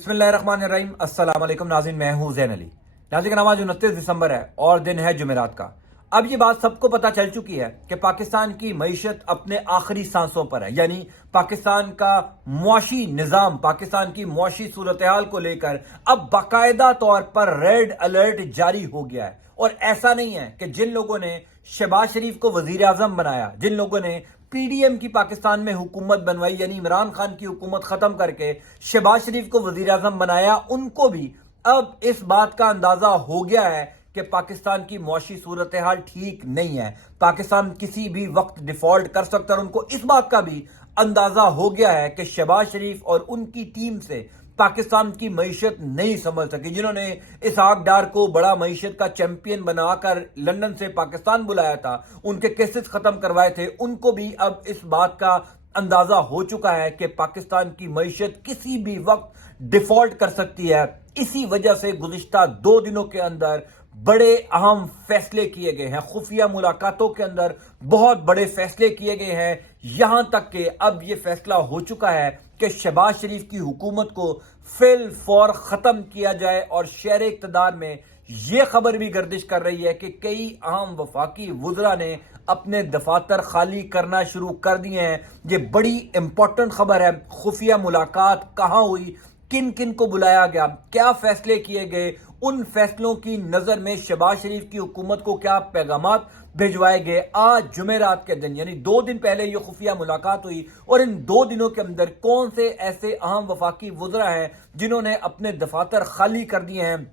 बिस्मिल्लाहिर्रहमानिर्रहीम। अस्सलाम वालेकुम नाज़रीन, मैं हूं ज़ैन अली। नाज़रीन, आज 29 दिसंबर है और दिन है जुमेरात का। अब ये बात सबको पता चल चुकी है कि पाकिस्तान की मईशत अपने आखिरी सांसों पर है, यानी पाकिस्तान का मुआशी निज़ाम, पाकिस्तान की मुआशी सूरत हाल को लेकर अब बाकायदा तौर पर रेड अलर्ट जारी हो गया है। और ऐसा नहीं है कि जिन लोगों ने शहबाज शरीफ को वजीर आजम बनाया, जिन लोगों ने पीडीएम की पाकिस्तान में हुकूमत बनवाई, यानी इमरान खान की हुकूमत खत्म करके शहबाज शरीफ को वजीर आजम बनाया, उनको भी अब इस बात का अंदाजा हो गया है कि पाकिस्तान की मुआशी सूरत हाल ठीक नहीं है। पाकिस्तान किसी भी वक्त डिफॉल्ट कर सकता है और उनको इस बात का भी अंदाजा हो गया है कि शहबाज शरीफ और उनकी टीम से पाकिस्तान की मईशत नहीं समझ सकी। जिन्होंने इसहाक डार को बड़ा मईशत का चैंपियन बनाकर लंदन से पाकिस्तान बुलाया था, उनके केसेस खत्म करवाए थे, उनको भी अब इस बात का अंदाजा हो चुका है कि पाकिस्तान की मईशत किसी भी वक्त डिफॉल्ट कर सकती है। इसी वजह से गुज़िश्ता 2 दिनों के अंदर बड़े अहम फैसले किए गए हैं। खुफिया मुलाकातों के अंदर बहुत बड़े फैसले किए गए हैं। यहां तक कि अब यह फैसला हो चुका है कि शहबाज शरीफ की हुकूमत को फिल फौर खत्म किया जाए। और शहर इक़्तिदार में यह खबर भी गर्दिश कर रही है कि कई अहम वफाकी वुज़रा ने अपने दफातर खाली करना शुरू कर दिए हैं। ये बड़ी इंपॉर्टेंट खबर है। खुफिया मुलाकात कहां हुई, किन किन को बुलाया गया, क्या फैसले किए गए, उन फैसलों की नजर में शहबाज शरीफ की हुकूमत को क्या पैगामात भिजवाए गए। आज जुमेरात के दिन यानी 2 दिन पहले ये खुफिया मुलाकात हुई और इन 2 दिनों के अंदर कौन से ऐसे अहम वफाकी वुज़रा हैं जिन्होंने अपने दफातर खाली कर दिए हैं।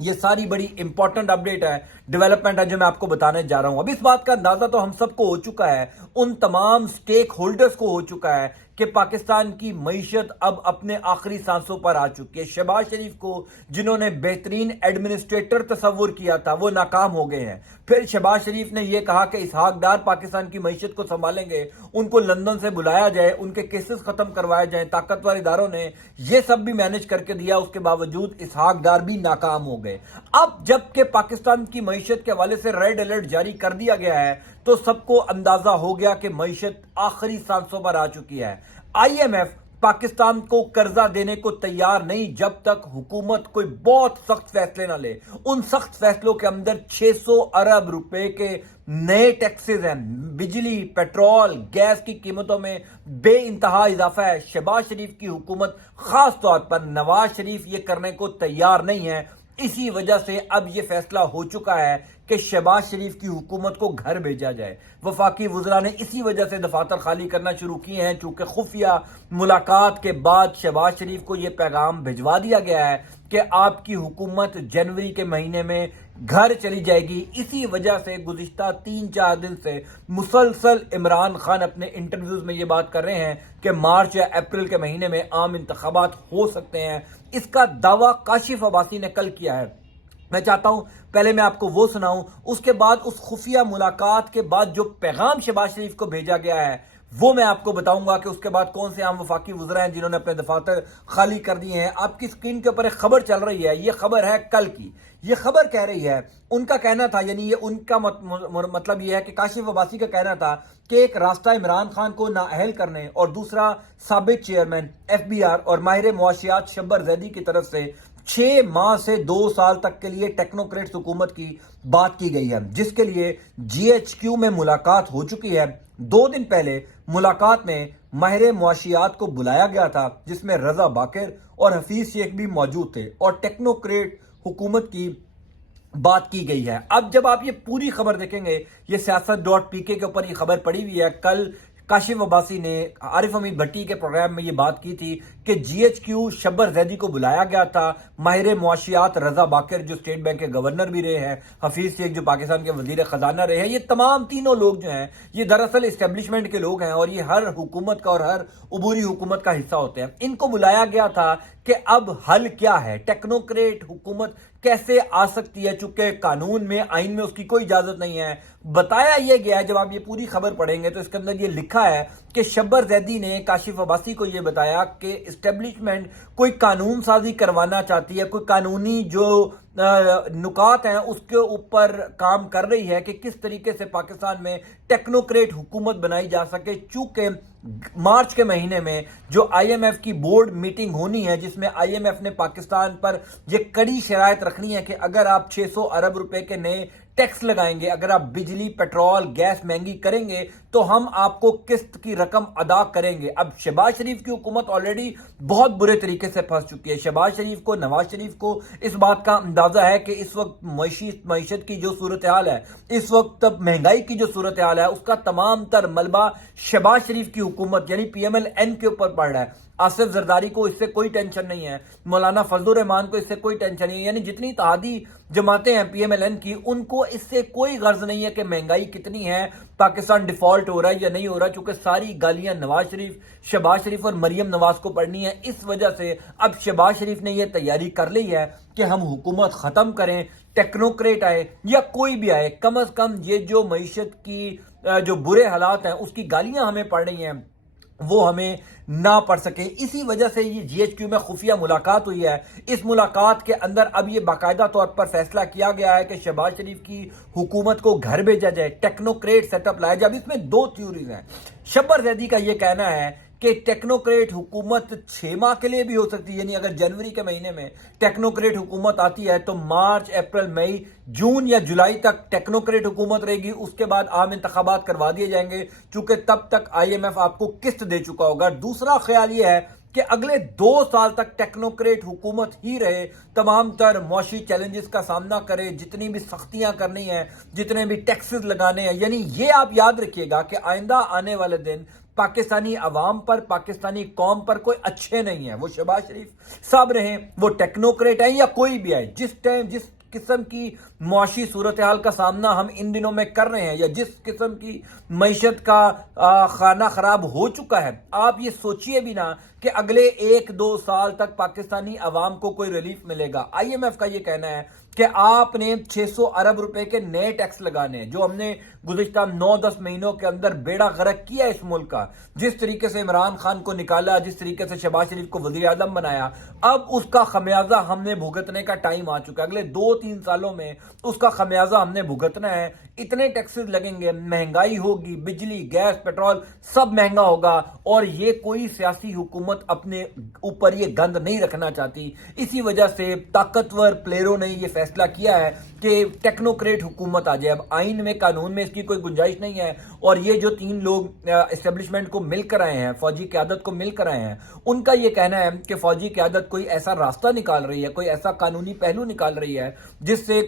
ये सारी बड़ी इंपॉर्टेंट अपडेट है, डेवलपमेंट है जो मैं आपको बताने जा रहा हूं। अब इस बात का अंदाजा तो हम सबको हो चुका है, उन तमाम स्टेक होल्डर्स को हो चुका है कि पाकिस्तान की मईशत अब अपने आखिरी सांसों पर आ चुकी है। शहबाज शरीफ को जिन्होंने बेहतरीन एडमिनिस्ट्रेटर तस्वुर किया था, वो नाकाम हो गए हैं। फिर शहबाज शरीफ ने यह कहा कि इसहाक डार पाकिस्तान की मईशत को संभालेंगे, उनको लंदन से बुलाया जाए, उनके केसेस खत्म करवाए जाए। ताकतवर इदारों ने यह सब भी मैनेज करके दिया, उसके बावजूद इसहाक डार भी नाकाम हो गए। अब जबकि पाकिस्तान की मईशत के हवाले से रेड अलर्ट जारी कर दिया गया है, तो सबको अंदाजा हो गया कि मईशत आखिरी सांसों पर आ चुकी है। आईएमएफ पाकिस्तान को कर्जा देने को तैयार नहीं जब तक हुकूमत कोई बहुत सख्त फैसले ना ले। उन सख्त फैसलों के अंदर 600 अरब रुपए के नए टैक्सेस हैं। बिजली, पेट्रोल, गैस की कीमतों में बे इंतहा इजाफा है। शहबाज शरीफ की हुकूमत, खास तौर पर नवाज शरीफ, ये करने को तैयार नहीं है। इसी वजह से अब यह फैसला हो चुका है कि शहबाज शरीफ की हुकूमत को घर भेजा जाए। वफाकी वुज़रा ने इसी वजह से दफातर खाली करना शुरू किए हैं, चूंकि खुफिया मुलाकात के बाद शहबाज शरीफ को यह पैगाम भिजवा दिया गया है कि आपकी हुकूमत जनवरी के महीने में घर चली जाएगी। इसी वजह से गुज़िश्ता 3-4 दिन से मुसलसल इमरान खान अपने इंटरव्यूज में ये बात कर रहे हैं कि मार्च या अप्रैल के महीने में आम इंतखाबात हो सकते हैं। इसका दावा काशिफ अब्बासी ने कल किया है। मैं चाहता हूं पहले मैं आपको वो सुनाऊं, उसके बाद उस खुफिया मुलाकात के बाद जो पैगाम शहबाज शरीफ को भेजा गया है वो मैं आपको बताऊंगा कि उसके बाद कौन से आम वफाकी वुज़रा हैं जिन्होंने अपने दफातर खाली कर दिए हैं। आपकी स्क्रीन के ऊपर एक खबर चल रही है, ये खबर है कल की। ये खबर कह रही है, उनका कहना था, यानी ये उनका मतलब ये है कि काशिफ अब्बासी का कहना था कि एक रास्ता इमरान खान को नाअहल करने और दूसरा साबिक चेयरमैन एफबीआर और माहिर मुआशियात शब्बर जैदी की तरफ से 6 माह से 2 साल तक के लिए टेक्नोक्रेट्स हुकूमत की बात की गई है, जिसके लिए जीएचक्यू में मुलाकात हो चुकी है। 2 दिन पहले मुलाकात में माहिर मुआशियात को बुलाया गया था, जिसमें रजा बाकर और हफीज शेख भी मौजूद थे और टेक्नोक्रेट हुकूमत की बात की गई है। अब जब आप ये पूरी खबर देखेंगे, ये सियासत.pk के ऊपर ये खबर पड़ी हुई है। कल काशिफ अब्बासी ने आरिफ हमीद भट्टी के प्रोग्राम में ये बात की थी कि जीएचक्यू शब्बर जैदी को बुलाया गया था। माहिर मुआशियात रजा बाकर जो स्टेट बैंक के गवर्नर भी रहे हैं, हफीज शेख जो पाकिस्तान के वजीर खजाना रहे हैं, ये तमाम तीनों लोग जो हैं ये दरअसल इस्टेब्लिशमेंट के लोग हैं और ये हर हुकूमत का और हर उबूरी हुकूमत का हिस्सा होते हैं। इनको बुलाया गया था कि अब हल क्या है, टेक्नोक्रेट हुकूमत कैसे आ सकती है, चूंकि कानून में, आइन में उसकी कोई इजाजत नहीं है। बताया यह गया है, जब आप ये पूरी खबर पढ़ेंगे तो इसके अंदर ये लिखा है कि शब्बर जैदी ने काशिफ अब्बासी को यह बताया कि इस्टेब्लिशमेंट कोई कानून साजी करवाना चाहती है, कोई कानूनी जो نکات ہیں اس کے اوپر کام کر رہی ہے کہ کس طریقے سے پاکستان میں ٹیکنوکریٹ حکومت بنائی جا سکے، چونکہ مارچ کے مہینے میں جو آئی ایم ایف کی بورڈ میٹنگ ہونی ہے، جس میں آئی ایم ایف نے پاکستان پر یہ کڑی شرائط رکھنی ہے کہ اگر آپ 600 ارب روپے کے نئے ٹیکس لگائیں گے، اگر آپ بجلی، پیٹرول، گیس مہنگی کریں گے تو ہم آپ کو قسط کی رقم ادا کریں گے۔ اب شہباز شریف کی حکومت آلریڈی بہت برے طریقے سے پھنس چکی ہے۔ شہباز شریف کو، نواز شریف کو اس بات کا اندازہ ہے کہ اس وقت معیشت کی جو صورتحال ہے، اس وقت مہنگائی کی جو صورتحال ہے، اس کا تمام تر ملبہ شہباز شریف کی حکومت یعنی پی ایم ایل این کے اوپر پڑ رہا ہے۔ آصف زرداری کو اس سے کوئی ٹینشن نہیں ہے، مولانا فضل الرحمان کو اس سے کوئی ٹینشن نہیں ہے، یعنی جتنی اتحادی جماعتیں ہیں پی ایم ایل این کی، ان کو اس سے کوئی غرض نہیں ہے کہ مہنگائی کتنی ہے، پاکستان ڈیفالٹ ہو رہا ہے یا نہیں ہو رہا، چونکہ ساری گالیاں نواز شریف، شہباز شریف اور مریم نواز کو پڑنی ہے۔ اس وجہ سے اب شہباز شریف نے یہ تیاری کر لی ہے کہ ہم حکومت ختم کریں، ٹیکنوکریٹ آئے یا کوئی بھی آئے، کم از کم یہ جو معیشت کی جو برے حالات ہیں اس کی گالیاں ہمیں پڑ رہی ہیں وہ ہمیں نہ پڑ سکے۔ اسی وجہ سے یہ جی ایچ کیو میں خفیہ ملاقات ہوئی ہے۔ اس ملاقات کے اندر اب یہ باقاعدہ طور پر فیصلہ کیا گیا ہے کہ شہباز شریف کی حکومت کو گھر بھیجا جائے، ٹیکنوکریٹ سیٹ اپ لایا جائے۔ اب اس میں دو تھیوریز ہیں۔ شبر زیدی کا یہ کہنا ہے کہ ٹیکنوکریٹ حکومت 6 ماہ کے لیے بھی ہو سکتی ہے، یعنی اگر جنوری کے مہینے میں ٹیکنوکریٹ حکومت آتی ہے تو مارچ، اپریل، مئی، جون یا جولائی تک ٹیکنوکریٹ حکومت رہے گی، اس کے بعد عام انتخابات کروا دیے جائیں گے، چونکہ تب تک آئی ایم ایف آپ کو قسط دے چکا ہوگا۔ دوسرا خیال یہ ہے کہ اگلے 2 سال تک ٹیکنوکریٹ حکومت ہی رہے، تمام تر معاشی چیلنجز کا سامنا کرے، جتنی بھی سختیاں کرنی ہیں، جتنے بھی ٹیکسز لگانے ہیں، یعنی یہ آپ یاد رکھیے گا کہ آئندہ آنے والے دن پاکستانی عوام پر، پاکستانی قوم پر کوئی اچھے نہیں ہیں، وہ شہباز شریف صاحب رہیں، وہ ٹیکنوکریٹ ہیں یا کوئی بھی آئے، جس قسم کی معاشی صورتحال کا سامنا ہم ان دنوں میں کر رہے ہیں یا جس قسم کی معیشت کا خانہ خراب ہو چکا ہے، آپ یہ سوچئے بھی نہ کہ اگلے 1-2 سال تک پاکستانی عوام کو کوئی ریلیف ملے گا۔ آئی ایم ایف کا یہ کہنا ہے کہ آپ نے 600 ارب روپے کے نئے ٹیکس لگانے ہیں، جو ہم نے گزشتہ 9-10 مہینوں کے اندر بیڑا غرق کیا اس ملک کا، جس طریقے سے عمران خان کو نکالا، جس طریقے سے شہباز شریف کو وزیر اعظم بنایا، اب اس کا خمیازہ ہم نے بھگتنے کا ٹائم آ چکا ہے۔ اگلے 2-3 سالوں میں اس کا خمیازہ ہم نے بھگتنا ہے۔ اتنے ٹیکسز لگیں گے، مہنگائی ہوگی، بجلی، گیس، پیٹرول سب مہنگا ہوگا، اور یہ کوئی سیاسی حکومت اپنے اوپر یہ گند نہیں رکھنا چاہتی۔ اسی وجہ سے طاقتور پلیئروں نے یہ فیصلہ کیا ہے کہ ٹیکنوکریٹ حکومت آ جائے۔ اب آئین میں، قانون میں اس کی کوئی گنجائش نہیں ہے، اور یہ جو 3 لوگ اسٹیبلشمنٹ کو مل کر آئے ہیں، فوجی قیادت کو مل کر آئے ہیں، ان کا یہ کہنا ہے کہ فوجی قیادت کوئی ایسا راستہ نکال رہی ہے، کوئی ایسا قانونی پہلو نکال رہی ہے جس سے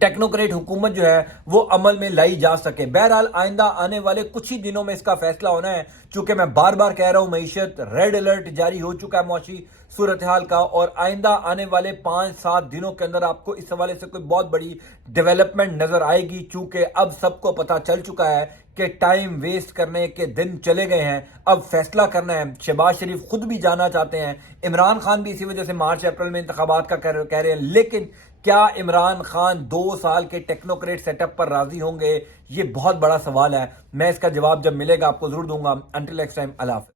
ٹیکنوکریٹ حکومت جو ہے وہ عمل میں لائی جا سکے۔ بہرحال آئندہ آنے والے کچھ ہی دنوں میں اس کا فیصلہ ہونا ہے، چونکہ میں بار بار کہہ رہا ہوں معیشت ریڈ الرٹ جاری ہو چکا ہے معاشی صورتحال کا، اور آئندہ آنے والے 5-7 دنوں کے اندر آپ کو اس حوالے سے کوئی بہت بڑی ڈیولپمنٹ نظر آئے گی، چونکہ اب سب کو پتہ چل چکا ہے کہ ٹائم ویسٹ کرنے کے دن چلے گئے ہیں، اب فیصلہ کرنا ہے۔ شہباز شریف خود بھی جانا چاہتے ہیں، عمران خان بھی اسی وجہ سے مارچ اپریل میں انتخابات کا کہہ رہے ہیں، لیکن کیا عمران خان 2 سال کے ٹیکنوکریٹ سیٹ اپ پر راضی ہوں گے؟ یہ بہت بڑا سوال ہے۔ میں اس کا جواب جب ملے گا آپ کو ضرور دوں گا۔ انٹل نیکسٹ ٹائم، اللہ حافظ۔